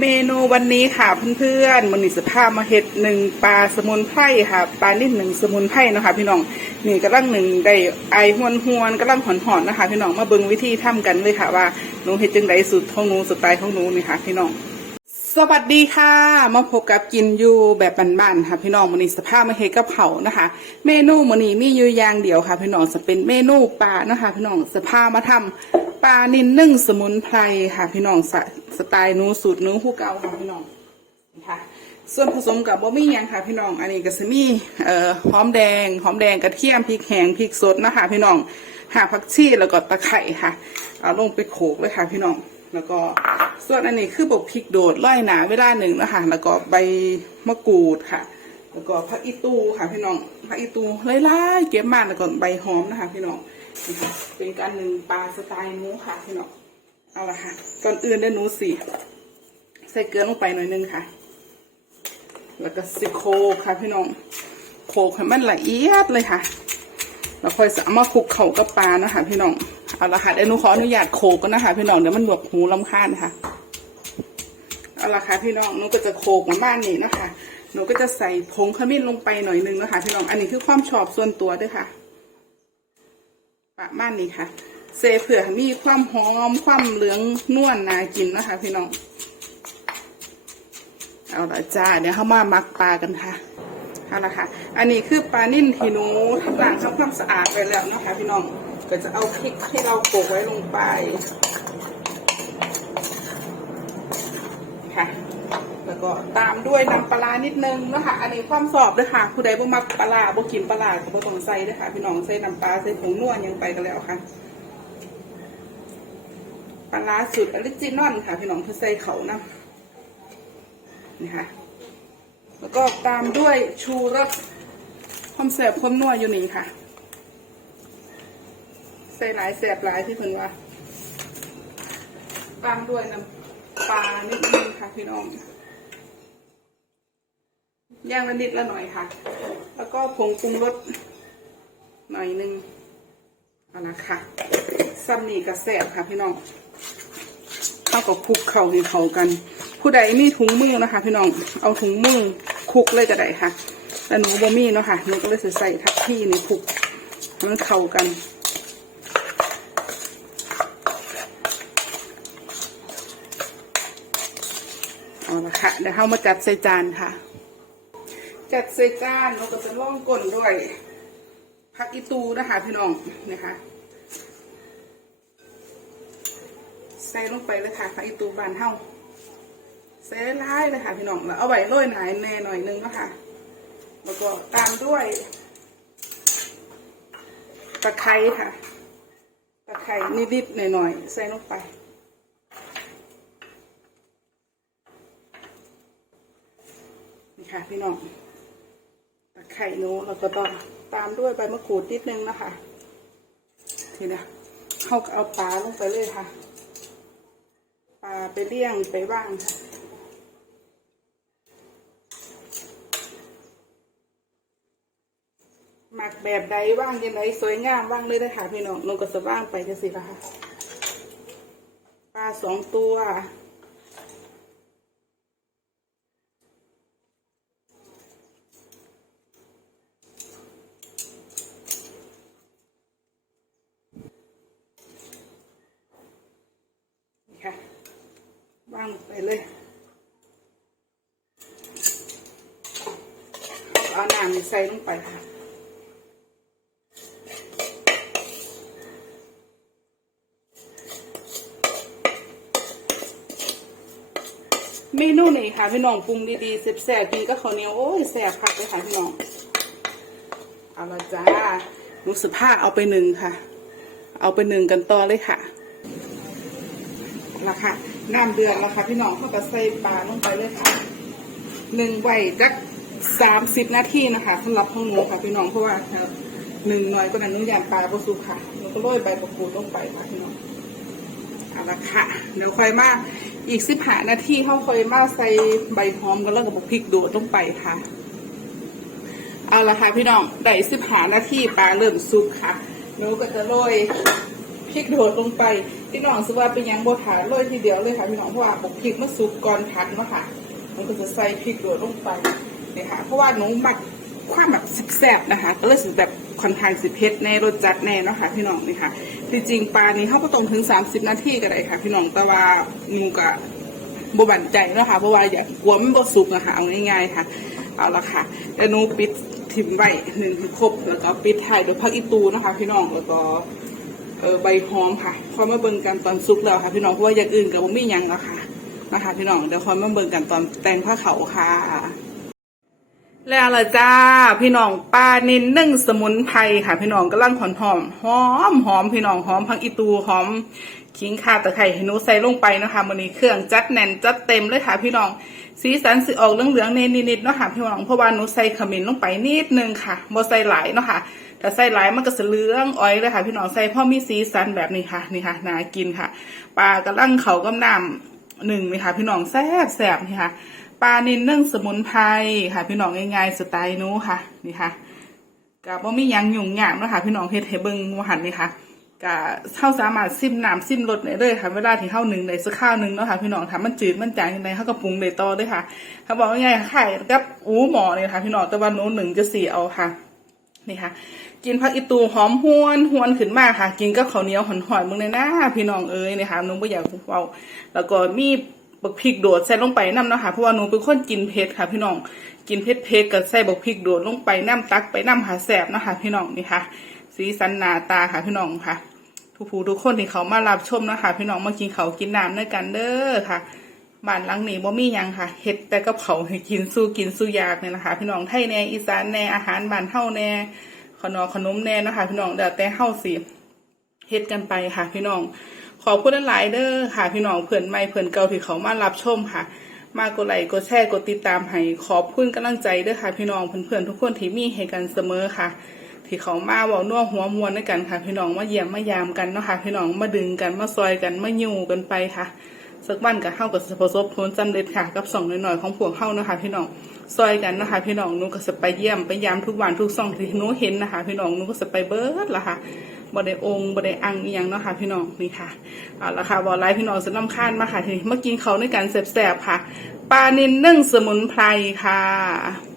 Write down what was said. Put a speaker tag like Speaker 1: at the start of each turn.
Speaker 1: เมนูวันนี้ค่ะเพื่อนๆมันนิสภาพมาเห็ดหนึ่งปลาสมุนไพรค่ะปลานิ่หนึ่งสมุนไพรนะคะพี่น้องนี่กำลังหนึ่งได้ไอหวนหวนๆกำลังหอนหอนนะคะ พี่น้องมาเบิ่งวิธีทำกันเลยค่ะว่าหนูเห็ดจังไดสูตรของหนูสไตล์ของหนูนี่ค่ะพี่น้องสวัสดีค่ะ มาพบกับกินอยู่แบบบ้านๆค่ะพี่น้องมันนี้สภาพมาเฮ็ดกับเผานะคะ เมนูมันนี้มีอยู่อย่างเดียวค่ะ พี่น้องจะเป็นเมนูปลานะคะ พี่น้องสภาพมาทำปลานิ่นนึ่งสมุนไพรค่ะ พี่น้อง สไตล์นูสูตรนูผู้เก่าค่ะพี่น้องนี่ค่ะส่วนผสมกับบะหมี่ยังค่ะพี่น้อง อันนี้ก็จะมีเอ่อหอมแดงหอมแดงกระเทียมพริกแห้งพริกสดนะคะพี่น้องหาผักชีแล้วก็ตะไคร่ค่ะเอาลงไปโขลกเลยค่ะพี่น้องแล้วก็ส่วนอันนี้คือบกพริกโดดร้อยหนาเวลาหนึ่งนะคะแล้วก็ใบมะกรูดค่ะ แล้วก็ผักอีตูค่ะพี่น้องผักอีตูไล่ๆเก็บมาแล้วก็ใบหอมนะคะ พี่น้องเป็นการหนึ่งปลาสไตล์มูค่ะพี่น้อง เอาละค่ะ ก่อนอื่นเดี๋ยวหนูสิใส่เกลือลงไปหน่อยนึงค่ะ แล้วก็สิโคกค่ะพี่น้อง โคกให้มันละเอียดเลยค่ะ แล้วค่อยสามารถคลุกเข่ากับปลานะคะพี่น้อง เอาละค่ะเดี๋ยวหนูขออนุญาตโขกกันนะคะพี่น้องเดี๋ยวมันหนวกหูลำคาญค่ะ เอาละค่ะพี่น้องหนูก็จะโขกมาบ้านนี้นะคะ หนูก็จะใส่ผงขมิ้นลงไปหน่อยนึงนะคะพี่น้อง อันนี้คือความชอบส่วนตัวด้วยค่ะประมาณนี้ค่ะ เซเผื่อให้มีความหอมความเหลืองนวลนน่ากินนะคะ พี่น้อง เอาละจ้าเดี๋ยวเข้ามามักปลากันค่ะเอาละค่ะ อันนี้คือปลานิ่นที่หนูทำล้างทำความสะอาดไปแล้วนะคะพี่น้อง ก็จะเอาพริกที่เราโขลกไว้ลงไปค่ะ แล้วก็ตามด้วยน้ำปลานิดนึงนะคะ อันนี้ความสอบด้วยค่ะ ผู้ใดบ่มักปลาบ่กินปลาก็บ่ต้องใส่ด้วยค่ะ พี่น้องใส่น้ำปลาใส่ผงนวดยังไปกันแล้วค่ะ ปลาร้าสูตรออริจินอลค่ะ พี่น้องเพื่อใส่เขานะนี่ค่ะ แล้วก็ตามด้วยชูรสความแสบความนัวอยู่นี่ค่ะ ใส่หลายแสบหลายที่เพิ่นว่าตามด้วยน้ำปลานิดนึงค่ะ พี่น้องย่างละนิดละหน่อยค่ะ แล้วก็ผงปรุงรสหน่อยนึงเอาละค่ะซัมนี่กระแสบค่ะพี่น้อง เข้ากับคลุกเข่าให้เข้ากัน ผู้ใดมีถุงมือนะคะ พี่น้องเอาถุงมือคลุกเลยก็ได้ค่ะแต่หนูบ่มีเนาะค่ะหนูก็เลยใส่ทับที่นี่คลุกให้มันเข้ากันเอาละค่ะเดี๋ยวเรามาจัดใส่จานค่ะ จัดใส่จานเราก็จะล่องก้นด้วยผักอีตูนะคะพี่น้องนะคะ ใส่ลงไปเลยค่ะผักอีตูบานเท่าใส่ร้ายเลยค่ะพี่น้องแล้วเอาไว้โรยหนายแน่หน่อยนึงนะคะแล้วก็ตามด้วยตะไคร้ค่ะตะไคร้นิดๆหน่อยๆใส่ลงไปนี่ค่ะพี่น้องตะไคร่หนูแล้วก็ต้องตามด้วยใบมะกรูดนิดนึงนะคะทีนี้เขาเอาปลาลงไปเลยค่ะ ไปเลี้ยงไปว่างหมักแบบใดว่างยังไงสวยงามว่างเลยนะคะพี่น้องนงก็จะว่างไปจะสิละค่ะปลาสองตัว นี่ค่ะว่า งลงไปเลยเอาน้ำใส่ลงไปค่ะเมนูนี้ค่ะพี่น้องปรุงดีๆแซ่บๆกินก็ข้าวเหนียวโอ้ยแซ่บคักเลยค่ะพี่น้องเอาละจ้ารู้สึกผ้าเอาไปหนึ่งค่ะ เอาไปหนึ่งกันต่อเลยค่ะละค่ะ น้ำเดือดแล้วค่ะพี่น้องเขาก็ใส่ปลาลงไปเลยค่ะหนึ่งใบจักสามสิบนาทีนะคะสำหรับห้องหนูค่ะพี่น้องเพราะว่าหนึ่งหน่อยก็นั้นนุ่งยางปลาประสุกค่ะหนูก็โรยใบประกูลงไปค่ะพี่น้องเอาละค่ะเดี๋ยวค่อยมาอีกสิบห้านาทีเขาค่อยมาใส่ใบหอมกันแล้วกับพริกโดดลงไปค่ะ เอาละค่ะพี่น้องได้สิบห้านาทีปลาเริ่มสุกค่ะหนูก็จะโรย พริกโดดลงไปพี่น้องสว่าเป็นยังบ่ถาเลยทีเดียวเลยค่ะพี่น้องเพราะว่าบอกพริกมาสุกก่อนผัดเนาะค่ะมันก็จะใส่พริกโดดลงไปนี่ค่ะเพราะว่าหนูมักความแบบแซ่บนะคะ ก็เลยสิแบบคอนข้างสิเผ็ดแน่รสจัดแน่เนาะค่ะพี่น้องนี่ค่ะจริงๆปลานี้เขาก็ต้องถึง 30 นาทีก็ได้ค่ะ พี่น้องแต่ว่าหนูก็บบันใจเนาะค่ะเพราะว่าอย่ากลัวมันบ่สุกนะคะเอาง่ายๆค่ะ เอาละค่ะเดี๋ยวหนูปิดถิ่มไว้หนึ่งครบแล้วก็ปิดท้ายด้วยผักอีตูนะคะ พี่น้องแล้วก็ เออใบหอมค่ะคอยมาเบิ่งกันตอนซุปแล้วค่ะพี่น้องเพราะว่าอย่างอื่นกับบ่มีหยังแล้วค่ะนะคะพี่น้องเดี๋ยวคอยมาเบิ่งกันตอนแต่งผ้าเขาวค่ะ แล้วละจ้า พี่น้องป้านินนึ่งสมุนไพรค่ะ พี่น้องกำลังหอมหอมหอมหอมพี่น้องหอมพังอีตูหอมขิงข่าตะไคร้ให้หนูใส่ลงไปนะคะมันนี้เครื่องจัดแน่นจัดเต็มเลยค่ะ พี่น้องสีสันสีออกเหลืองๆเนนิดๆเนาะค่ะพี่น้องเพราะว่าหนูใส่ขมิ้นลงไปนิดนึงค่ะบ่ใส่หลายเนาะค่ะ ถ้าใส่หลายมันก็จะเหลืองอ้อยเลยค่ะ พี่น้องใส่พ่อมีสีสันแบบนี้ค่ะนี่ค่ะน่ากินค่ะปลากระลังเขากำน้ำหนึ่งนี่ค่ะ พี่น้องแซ่บแซ่บนี่ค่ะปลานินนึ่งสมุนไพรค่ะ พี่น้องง่ายๆสไตล์นู้ค่ะ นี่ค่ะกับว่ามียังยุ่งยากนะคะพี่น้องเฮ็ดให้เบิ่งว่าหันนี่ค่ะกะเฮาสามารถซิมน้ำซิมรสได้เลยค่ะเวลาที่เฮาหนึ่งได้สักข้าวหนึ่งเนาะค่ะพี่น้องถามันจืดมันจางยังไงเฮาก็ปรุงได้ต่อด้วยค่ะเขาบอกว่าไงไข่กับอูหมอนี่ค่ะ พี่น้องแต่ว่าหนูหนึ่งจะสีเอาค่ะ นี่ค่ะ กินผักอีตูหอมหวนหวนขึ้นมาค่ะ กินกับข้าวเหนียวหอนๆมึงเลยนะพี่น้องเอ้ยนี่ค่ะหนูไม่อยากเว้าแล้วก็มีบักพริกโดดใส่ลงไปน้ำนะคะเพราะว่าหนูเป็นคนกินเผ็ดค่ะ พี่น้องกินเผ็ดเผ็ดกับใส่บักพริกโดดลงไปน้ำตักไปน้ำหาแสบนะคะ พี่น้องนี่ค่ะ สีสันหนาตาค่ะ พี่น้องค่ะทุกผู้ทุกคนที่เขามารับชมนะคะ พี่น้องมากินเขากินน้ำด้วยกันเด้อค่ะ บ้านหลังนี้บ่มียังค่ะเฮ็ดแต่กับเขาให้กินสู้กินสู้ยากเนี่ยนะคะ พี่น้องไทยแน่อีสานแน่อาหารบ้านเฮาแน่ขนมขนมแน่นะคะ พี่น้องเดี๋ยวแต่เฮาสิเฮ็ดกันไปค่ะ พี่น้อง ขอบคุณหลายเด้อค่ะ พี่น้องเพื่อนใหม่เพื่อนเก่าที่เขามารับชมค่ะ มากดไลค์กดแชร์กดติดตามให้ขอบคุณกำลังใจเด้อค่ะ พี่น้องเพื่อนๆทุกคนที่มีให้กันเสมอค่ะที่เขามาเว้าน่วหัวมวนด้วยกันค่ะ พี่น้องมาเยี่ยมมายามกันเนาะค่ะ พี่น้องมาดึงกันมาซอยกันมาอยู่กันไปค่ะ สักวันกับเฮากับประสบผลสำเร็จค่ะกับสองหน่อยๆของพวกเฮานะคะพี่น้องซอยกันนะคะ พี่น้องนูก็จะไปเยี่ยมไปยามทุกวันทุกซ่องที่นูเห็นนะคะ พี่น้องนูก็จะไปเบิร์ดละค่ะบ่ได้องบ่ได้อังอีหยังเนาะค่ะ พี่น้องนี่ค่ะเอาละค่ะบ่ไลฟ์พี่น้องสน้ำค้านมาค่ะทีนี้มากินเขาวด้วยกันแสบๆค่ะปลานินนึ่งสมุนไพรค่ะ